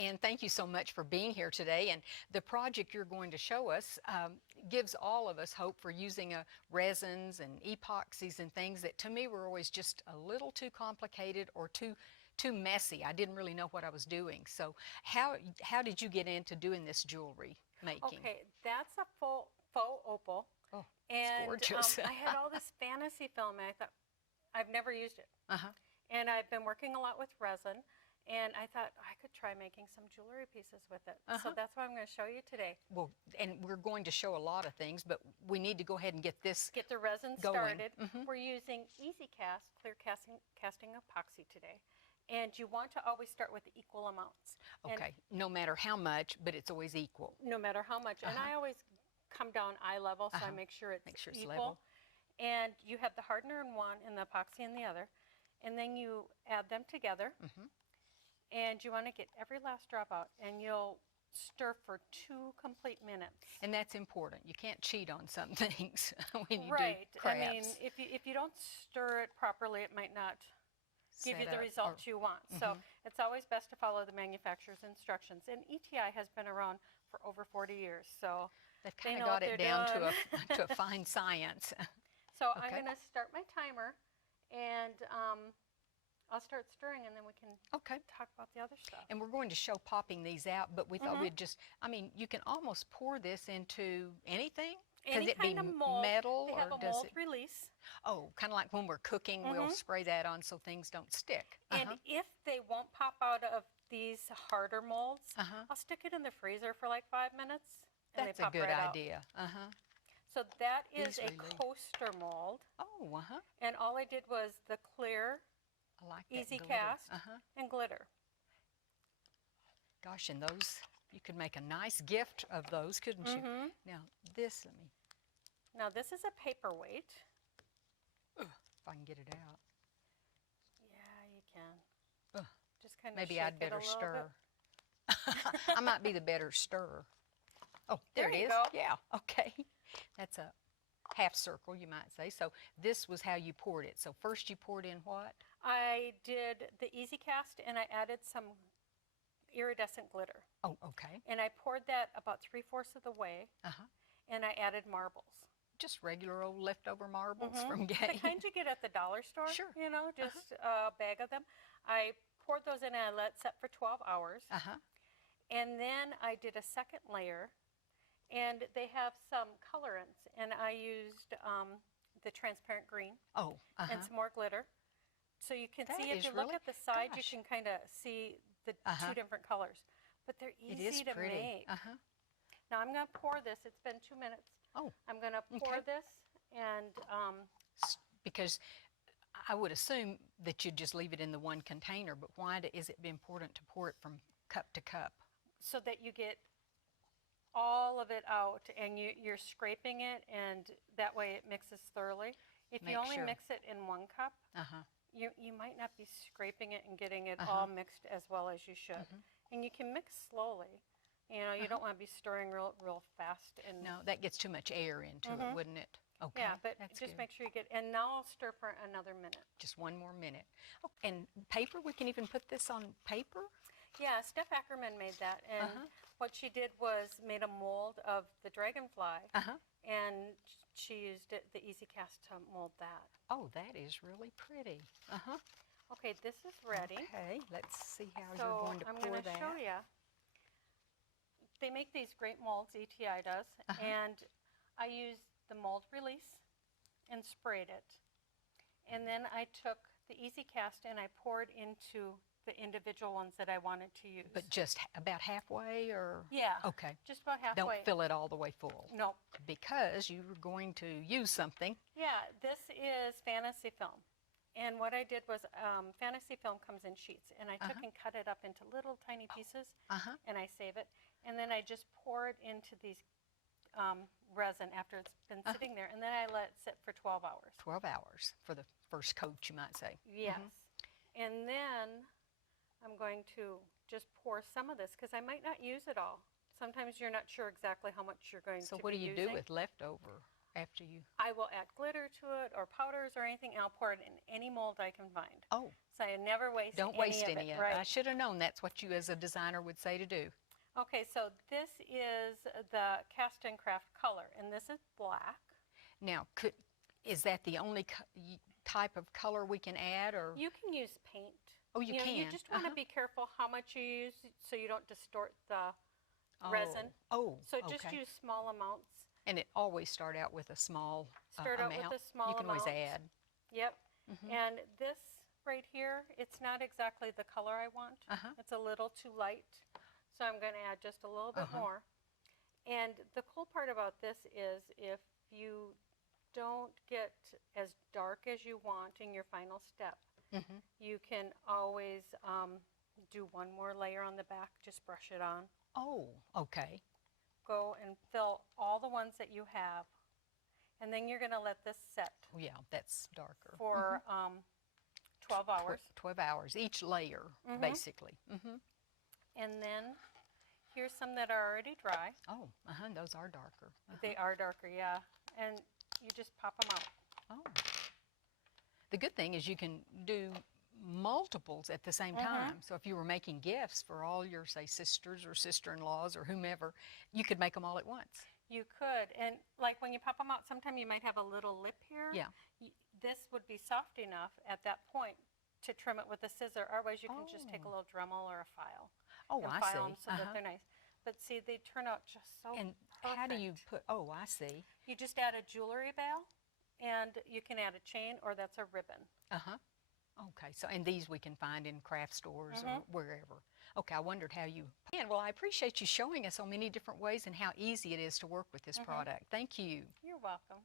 And thank you so much for being here today. And the project you're going to show us gives all of us hope for using resins and epoxies and things that to me were always just a little too complicated or too messy. I didn't really know what I was doing. So how did you get into doing this jewelry making? Okay, that's a faux opal. Oh, and it's gorgeous. I had all this fantasy film, and I thought, I've never used it. Uh-huh. And I've been working a lot with resin, and I thought I could try making some jewelry pieces with it. So that's what I'm going to show you today. Well, and we're going to show a lot of things, but we need to go ahead and get the resin going. started. We're using EasyCast clear casting epoxy today. And you want to always start with equal amounts. Okay, no matter how much, but it's always equal. No matter how much. And I always come down eye level, so I make sure it's equal. Level. And you have the hardener in one and the epoxy in the other. And then you add them together. And you want to get every last drop out. And you'll stir for 2 complete minutes. And that's important. You can't cheat on some things when you do crafts. I mean, if you don't stir it properly, it might not give you the results you want. So it's always best to follow the manufacturer's instructions. And ETI has been around for over 40 years. So they've kind of got it down to a fine science. So I'm going to start my timer, and I'll start stirring, and then we can talk about the other stuff. And we're going to show popping these out, but we thought we'd just, I mean, you can almost pour this into anything. Any kind of mold. Metal, they have or a does mold it release. Oh, kind of like when we're cooking, we'll spray that on so things don't stick. And if they won't pop out of these harder molds, I'll stick it in the freezer for like 5 minutes. And That's they pop a good right idea. So that is a coaster mold. Oh, And all I did was the clear, I like that EasyCast, and glitter. Gosh, and those, you could make a nice gift of those, couldn't you? Now, this, Now, this is a paperweight. If I can get it out. Yeah, you can. Just kind of maybe I'd better stir. I might be the better stirrer. Oh, there it is. Go. Yeah, okay. That's a half circle, you might say. So this was how you poured it. So first you poured in what? I did the EasyCast, and I added some iridescent glitter. Oh, okay. And I poured that about 3/4 of the way, and I added marbles. Just regular old leftover marbles from The game. kind you get at the dollar store, Sure. you know, just a bag of them. I poured those in, and I let it set for 12 hours. And then I did a second layer, and they have some colorants, and I used the transparent green and some more glitter. So you can see, if you look at the side, you can kind of see the 2 different colors. But they're easy to make. Now I'm going to pour this. It's been 2 minutes. Oh, I'm going to pour this, and because I would assume that you'd just leave it in the one container, but why is it important to pour it from cup to cup? So that you get all of it out, and you're scraping it, and that way it mixes thoroughly. If you only mix it in 1 cup, you might not be scraping it and getting it all mixed as well as you should. And you can mix slowly. You know, you don't want to be stirring real fast. And no, that gets too much air into it, wouldn't it? Okay. Yeah, but that's just good. make sure you get, and now I'll stir for another minute. Just 1 more minute. Oh, and paper, we can even put this on paper? Yeah, Steph Ackerman made that, and what she did was made a mold of the dragonfly, and she used the EasyCast to mold that. Oh, that is really pretty. Okay, this is ready. Okay, let's see how you're going to pour that. So I'm going to show you. They make these great molds, ETI does, and I used the mold release and sprayed it. And then I took the EasyCast and I poured into the individual ones that I wanted to use. But just about halfway, or? Yeah. Okay. Just about halfway. Don't fill it all the way full. Nope. Because you're going to use something. Yeah, this is fantasy film. And what I did was, fantasy film comes in sheets, and I took and cut it up into little tiny pieces, and I save it. And then I just pour it into these resin after it's been sitting there, and then I let it sit for 12 hours. 12 hours for the first coat, you might say. Yes. And then I'm going to just pour some of this, because I might not use it all. Sometimes you're not sure exactly how much you're going to be using. So what do you do with leftover? after you? I will add glitter to it or powders or anything, and I'll pour it in any mold I can find. Oh. So I never waste Don't any waste of any it. of it. Right. I should have known that's what you as a designer would say to do. Okay, so this is the cast and craft color, and this is black. Now, is that the only type of color we can add, or? You can use paint. Oh, you can. You just want to be careful how much you use so you don't distort the resin. Oh, So okay. just use small amounts. And it always start out with a small Start out amount. with a small You can amount. always add. Yep. And this right here, it's not exactly the color I want. It's a little too light. So I'm going to add just a little bit more. And the cool part about this is if you don't get as dark as you want in your final step, you can always do one more layer on the back, just brush it on. Oh, okay. Go and fill all the ones that you have. And then you're going to let this set. Oh, yeah, that's darker. For 12 hours. 12 hours, each layer, basically. And then here's some that are already dry. Oh, those are darker. They are darker, yeah. And you just pop them out. Oh. The good thing is you can do multiples at the same time. So if you were making gifts for all your, say, sisters or sister-in-laws or whomever, you could make them all at once. You could. And like when you pop them out, sometimes you might have a little lip here. Yeah. This would be soft enough at that point to trim it with a scissor. Otherwise, you can just take a little Dremel or a file. Oh, and I file see. them so that they're nice. But see, they turn out just so And perfect. how do you put, oh, I see. You just add a jewelry bail, and you can add a chain, or that's a ribbon. Okay, so, and these we can find in craft stores or wherever. Okay, I wondered how you, and well, I appreciate you showing us so many different ways and how easy it is to work with this product. Thank you. You're welcome.